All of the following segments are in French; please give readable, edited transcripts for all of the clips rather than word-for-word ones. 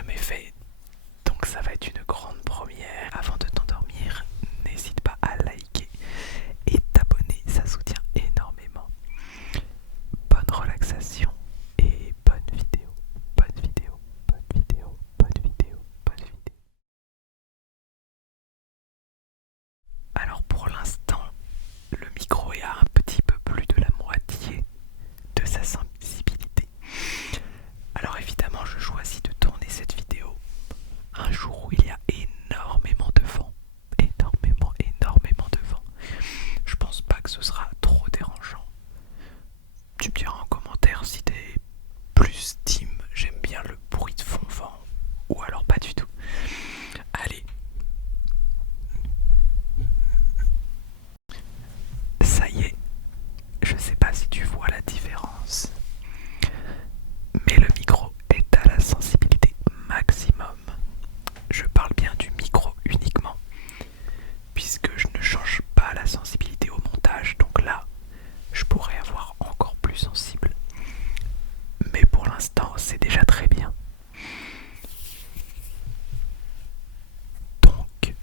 jamais fait, donc ça va être une grande première. Avant de t'endormir, n'hésite pas à liker et t'abonner, ça soutient énormément. Bonne relaxation et bonne vidéo, bonne vidéo, bonne vidéo, bonne vidéo, bonne vidéo. Alors pour l'instant, le micro est à un petit peu plus de la moitié de sa sensibilité. Alors évidemment, je choisis de tourner cette vidéo un jour où il y a énormément de vent. Énormément de vent. Je pense pas que ce sera trop dérangeant. Tu me diras en commentaire si t'es plus team j'aime bien le bruit de fond vent ou alors pas du tout. Allez. Ça y est. Je sais pas si tu vois la différence. Mais le micro est à la sensibilité maximum. Je parle bien du micro uniquement, puisque je ne change pas la sensibilité au montage, donc là, je pourrais avoir encore plus sensible. Mais pour l'instant, c'est déjà très bien. Donc,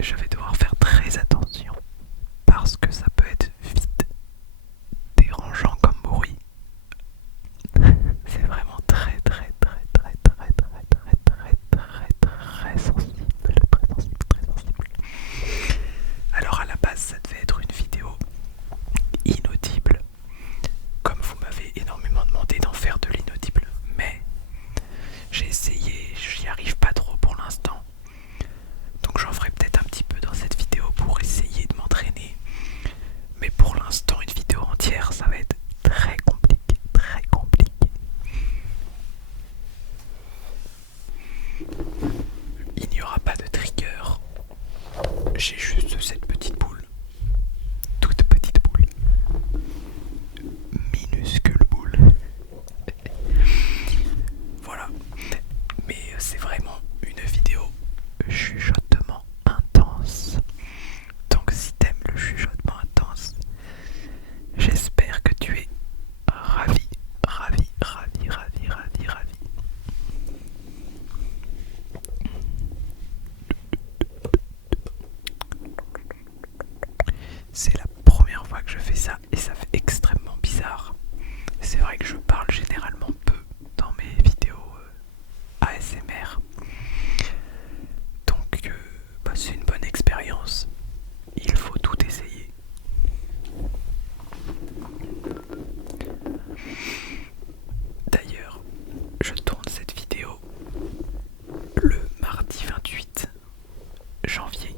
je vais devoir faire très attention, parce que ça peut être vite dérangeant comme bruit. C'est vraiment très sensible, très sensible, très sensible. Alors à la base ça devait être une vidéo inaudible, comme vous m'avez énormément demandé d'en faire de l'inaudible, mais j'ai essayé, j'y arrive pas trop pour l'instant. Donc j'en ferai peut-être un petit peu dans cette vidéo pour essayer de m'entraîner. Mais pour l'instant une vidéo entière ça va être très compliqué, très compliqué. Il n'y aura pas de trigger. J'ai juste cette petite boule. Toute petite boule. Minuscule boule. Voilà. Mais c'est vraiment une vidéo chuchotement intense. Donc si t'aimes le chuchotement intense, j'espère que tu es ravi. C'est la première fois que je fais ça et ça fait extrêmement bizarre. C'est vrai que je parle généralement peu dans mes vidéos ASMR. Donc c'est une bonne expérience. Il faut tout essayer. D'ailleurs, je tourne cette vidéo le mardi 28 janvier.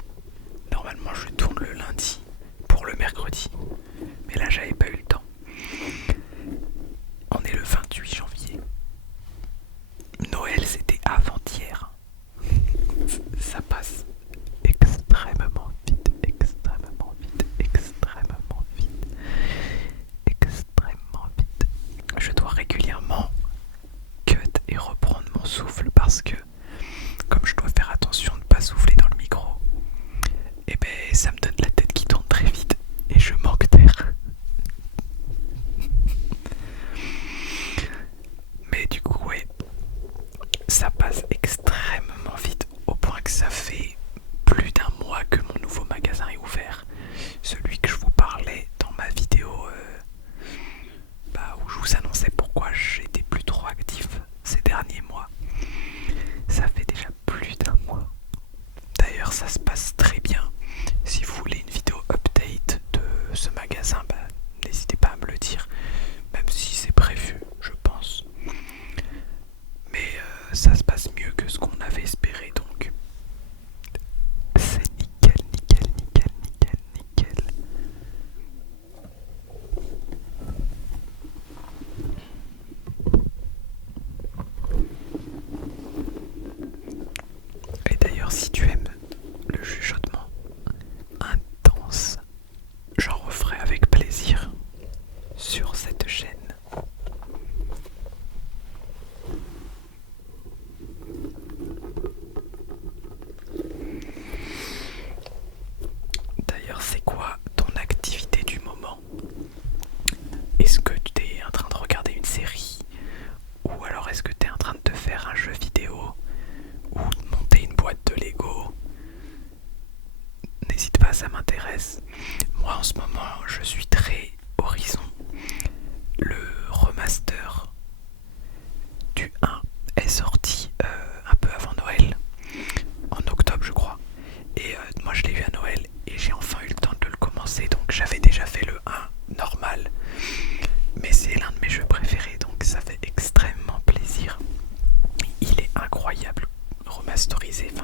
Normalement je tourne le lundi pour le mercredi, mais là j'avais pas eu le temps. On est le 28 janvier. Noël c'était avant-hier. Ça passe extrêmement vite, extrêmement vite, extrêmement vite, extrêmement vite. Je dois régulièrement cut et reprendre mon souffle parce que comme je dois faire attention de ne pas souffler dans le micro, et ben ça me donne la tête qui tourne très vite et je manque d'air. Mais du coup ouais, ça passe extrêmement vite au point que ça fait plus d'un mois que mon nouveau magasin est ouvert. Celui que je vous parlais dans ma vidéo où je vous annonçais pourquoi j'étais plus trop actif ces derniers mois. Ça fait déjà plus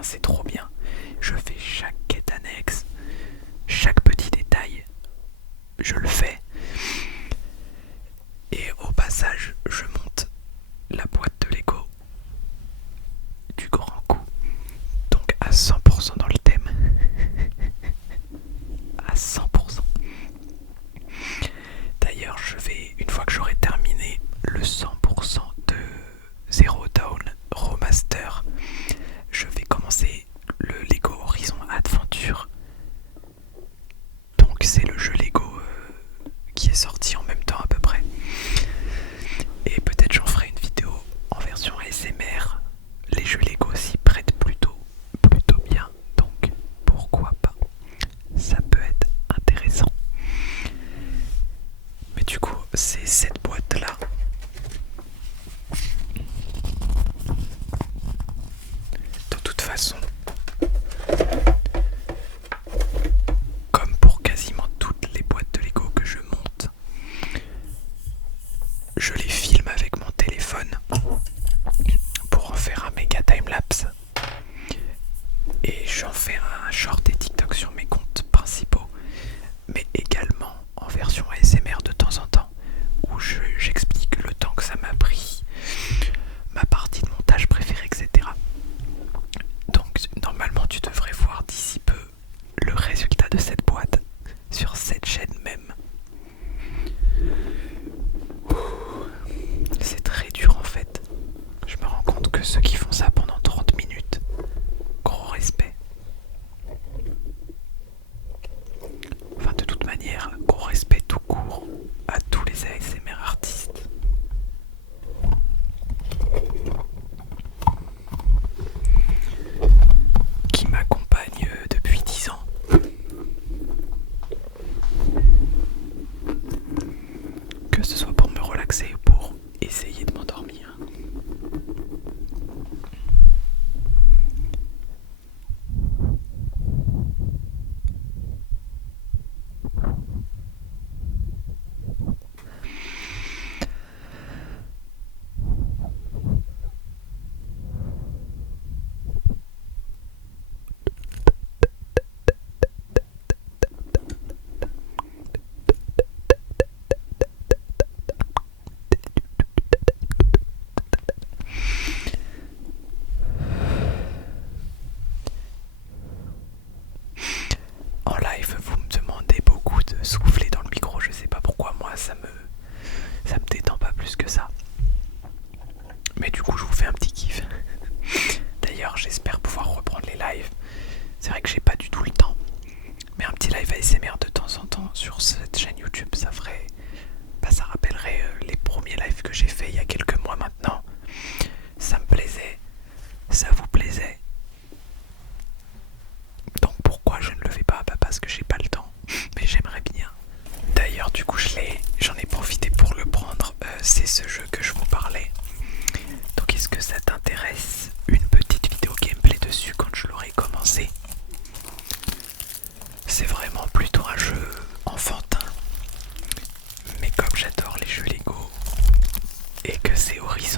c'est trop bien. Je fais chaque quête annexe, chaque petit détail, je le fais. Et au passage, je monte la boîte de Lego du grand coup. Donc à 100% dans le thème. À 100%. D'ailleurs, une fois que j'aurai terminé le 100% de Zero Dawn Remaster, je vais commencer le Lego Horizon Adventure. Donc c'est le jeu Lego qui est sorti en même temps à peu près. Et peut-être j'en ferai une vidéo en version ASMR. Les jeux Lego s'y prêtent plutôt bien, donc pourquoi pas. Ça peut être intéressant. Mais du coup, c'est cette boîte là. De toute façon, comme pour quasiment toutes les boîtes de Lego que je monte, je les filme avec mon téléphone pour en faire un méga timelapse. Et j'en fais un short et TikTok sur mes comptes principaux, mais également en version ASMR de temps en temps, où j'explique le temps que ça m'a pris, ma partie de montage préférée, etc. Donc normalement tu devrais voir d'ici peu le résultat de cette boîte sur cette chaîne même. C'est très dur en fait. Je me rends compte que ceux qui font ça pendant 30 minutes, gros respect. Enfin de toute manière, gros respect tout court à tous les ASMR artistes. Qui m'accompagnent depuis 10 ans. Que ce soit pour me relaxer ou pour essayer de m'endormir. En live, vous me demandez beaucoup de souffler dans le micro, je sais pas pourquoi, moi ça me détend pas plus que ça. Mais du coup, je vous fais un petit kiff. D'ailleurs, j'espère pouvoir reprendre les lives. C'est vrai que j'ai pas du tout le temps, mais un petit live ASMR de temps en temps sur cette chaîne YouTube, ça ferait... ça rappellerait les premiers lives que j'ai fait il y a quelques mois maintenant. Ça me plaisait, ça vous plaisait. Donc pourquoi je ne le fais pas? Parce que j'ai pas le temps, mais j'aimerais bien. D'ailleurs du coup j'en ai profité pour le prendre, c'est ce jeu que je vous parlais. Donc est-ce que ça t'intéresse? Une petite vidéo gameplay dessus quand je l'aurai commencé. C'est vraiment plutôt un jeu enfantin, mais comme j'adore les jeux Lego et que c'est Horizon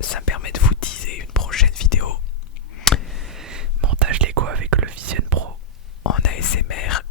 ça me permet de vous teaser une prochaine vidéo. Montage Lego avec le Vision Pro en ASMR